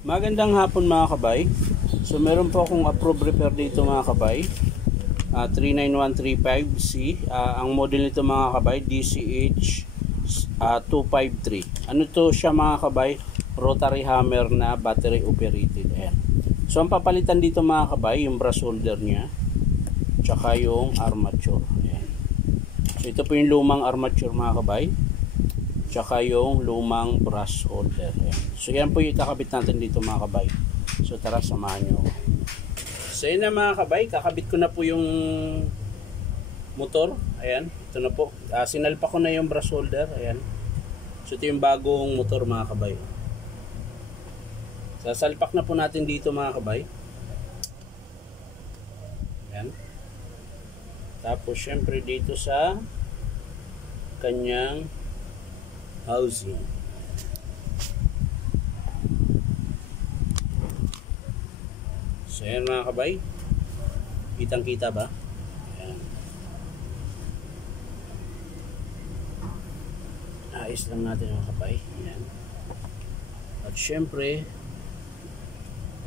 Magandang hapon mga kabay. So meron po akong approved repair dito mga kabay, 39135C. Ang model nito mga kabay, DCH 253. Ano to siya mga kabay? Rotary hammer na battery operated. Ayan. So ang papalitan dito mga kabay, yung brass holder nya tsaka yung armature. Ayan. So ito po yung lumang armature mga kabay, tsaka yung lumang brass holder. Ayan. So yan po yung kakabit natin dito mga kabay. So tara, samahan nyo. So yun na mga kabay, kakabit ko na po yung motor. Ayan, ito na po. Sinalpa ko na yung brass holder. Ayan. So ito yung bagong motor mga kabay. Sasalpak na po natin dito mga kabay. Ayan. Tapos syempre dito sa kanyang housing. So ayan mga kabay, kitang kita ba? Ayan. Ayos lang natin mga kabay. Ayan. At syempre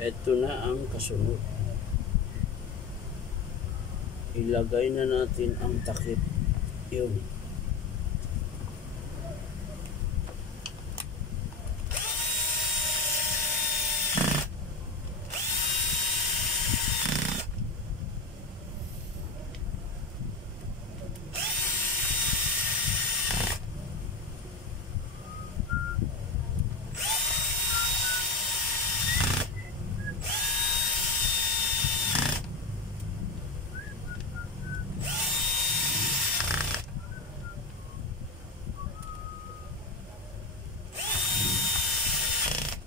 eto na ang kasunod. Ilagay na natin ang takip. Yun.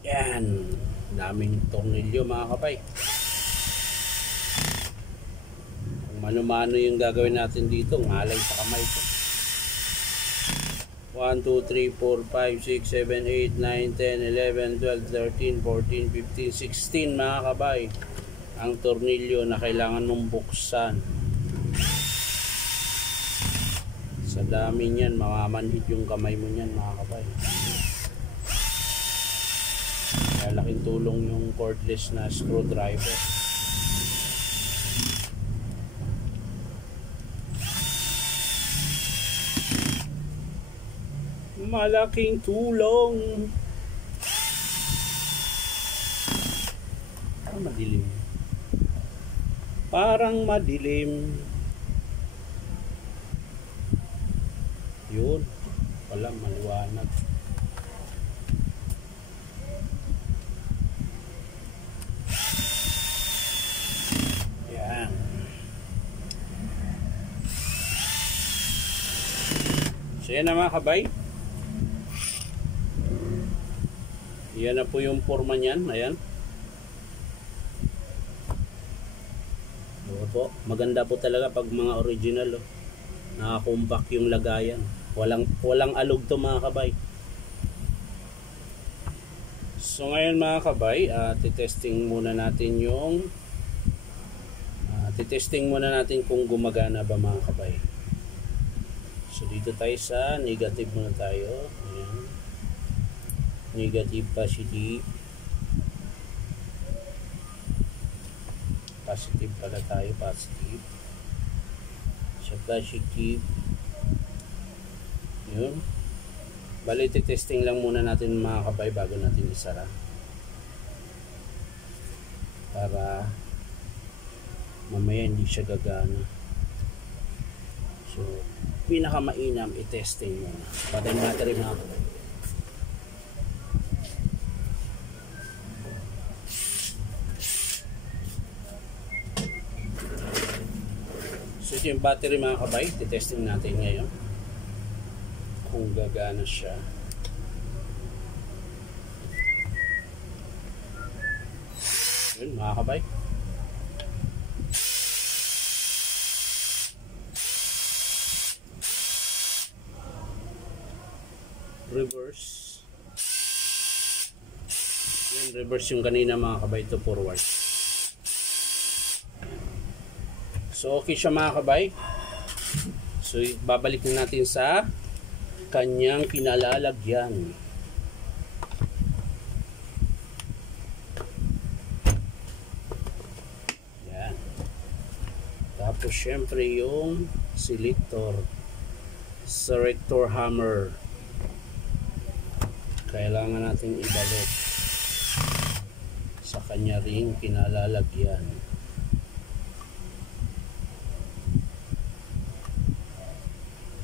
Yan, daming tornilyo mga kapay. Kung mano-mano yung gagawin natin dito, ngalay sa kamay ko. 1, 2, 3, 4, 5, 6, 7, 8, 9, 10, 11, 12, 13, 14, 15, 16 mga kabay. Ang tornilyo na kailangan mong buksan. Sa dami niyan, mamamanhid yung kamay mo niyan mga kabay. Laking tulong yung cordless na screwdriver. Malaking tulong. Parang madilim. Parang madilim. Yun. Walang maliwanag. So yan na mga kabay. Yan na po yung forma niyan. Ayan. Oo po. Maganda po talaga pag mga original. Oh. Nakakumpak yung lagayan. Walang alog to mga kabay. So ngayon mga kabay, titesting muna natin yung kung gumagana ba mga kabay. So dito tayo sa negative muna tayo. Ayan. Negative, positive. Positive pala tayo, positive. So positive. Yun. Bali, testing lang muna natin mga kabay bago natin isara. Para mamaya hindi siya gagana. So pinakamainam i-testing muna. Patay yung battery mga kabay. So ito yung battery mga kabay. I-testing natin ngayon kung gagana siya. Yun mga kabay. Reverse. Yun, reverse yung kanina mga kabay, to forward. So okay siya mga kabay. So babalik na natin sa kanyang pinalalagyan. Tapos syempre yung selector hammer, kailangan natin ibalik sa kanya ring kinalalagyan.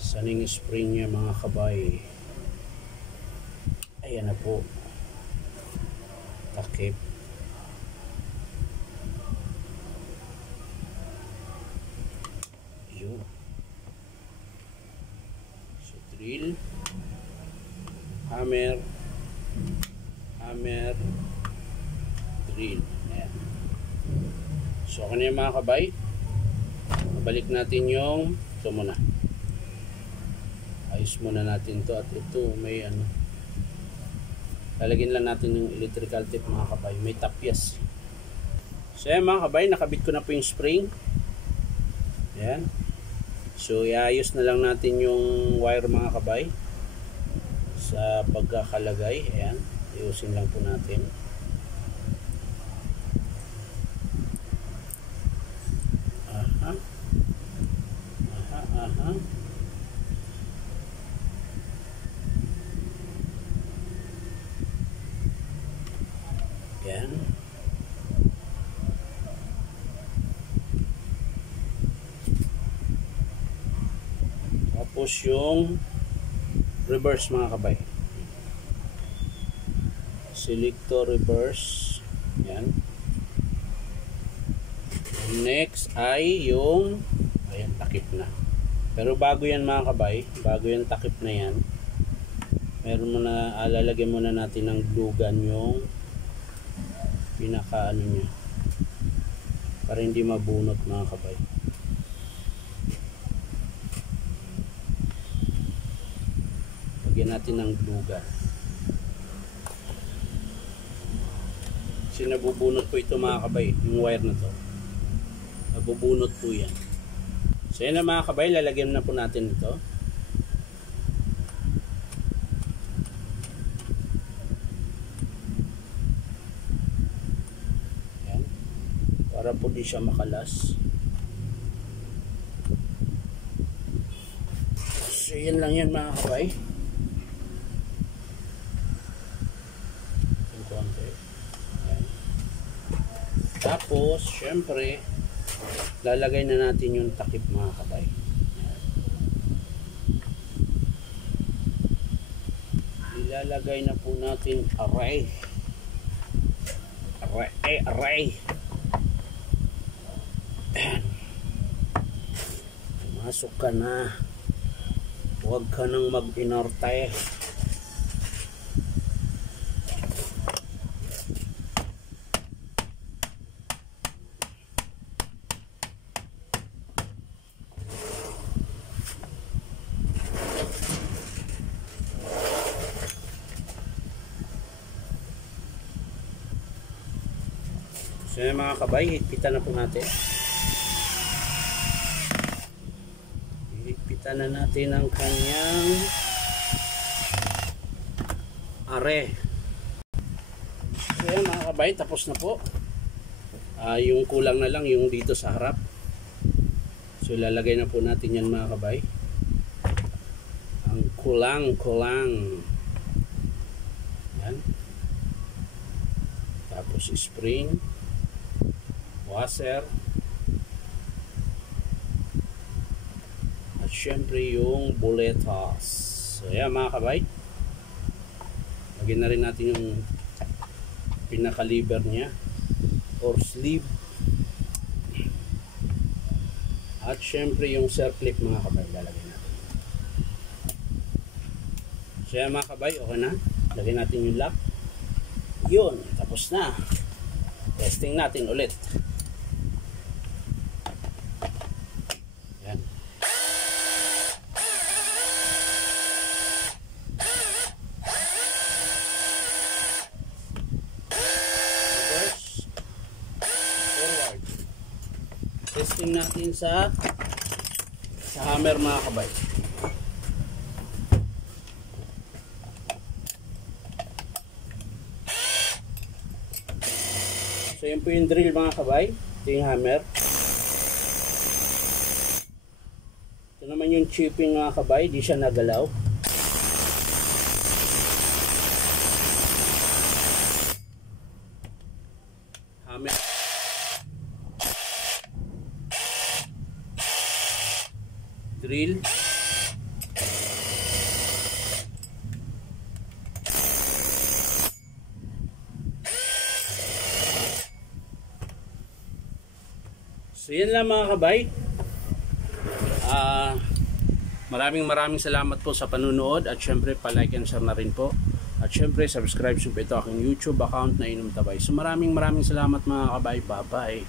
Saning spring niya mga kabay. Ayan na po, takip. Yun. So drill, hammer, drill. Ayan. So kanina mga kabay, balik natin yung ito muna. Ayos muna natin to, at ito may ano, lalagyan lang natin yung electrical tape mga kabay, may tapyas. So ayan mga kabay, nakabit ko na po yung spring. Ayan. So iayos na lang natin yung wire mga kabay sa pagkakalagay. Ayan, ayusin lang po natin. Aha. Yan. Tapos yung reverse mga kabay. Selector reverse. Yan. Next ay yung ayan, takip na. Pero bago yan mga kabay, bago yan takip na yan, meron muna, lalagyan muna natin ng glue gun yung pinaka ano niya, para hindi mabunot mga kabay. Lagyan natin ng glue gun. Kasi nabubunot po ito mga kabay, yung wire na to. Nabubunot po yan. So yan na mga kabay, lalagyan na po natin ito. Yan. Para po di siya makalas. So yan lang yan mga kabay. Yan. Tapos syempre lalagay na natin yung takip mga kabay. Ilalagay na po natin array. Masok ka na. Huwag ka nang mag-inorte. So yun mga kabay, higpitan na po natin. Higpitan na natin ang kanyang are. So yun mga kabay, tapos na po. Yung kulang na lang yung dito sa harap. So lalagay na po natin yan mga kabay. Ang kulang. Yan. Tapos spring, washer, at syempre yung buletas. So yan mga kabay, lagyan na rin natin yung pinaka-lever nya or sleeve, at syempre yung circlip mga kabay lalagyan natin. So yan mga kabay, okay na, lagyan natin yung lock. Yun, tapos na. Testing natin ulit. Yan. Reverse. Forward. Testing natin sa hammer mga kabay. So yun po yung drill mga kabay. Ito yung hammer. naman yung chipping mga kabay, di siya nagalaw. Hammer. Drill. So yan lang mga kabay. Maraming salamat po sa panunood at syempre pa-like and share na rin po. At syempre subscribe po ito aking YouTube account na Inom Tabay. So maraming salamat mga kabay. Bye bye.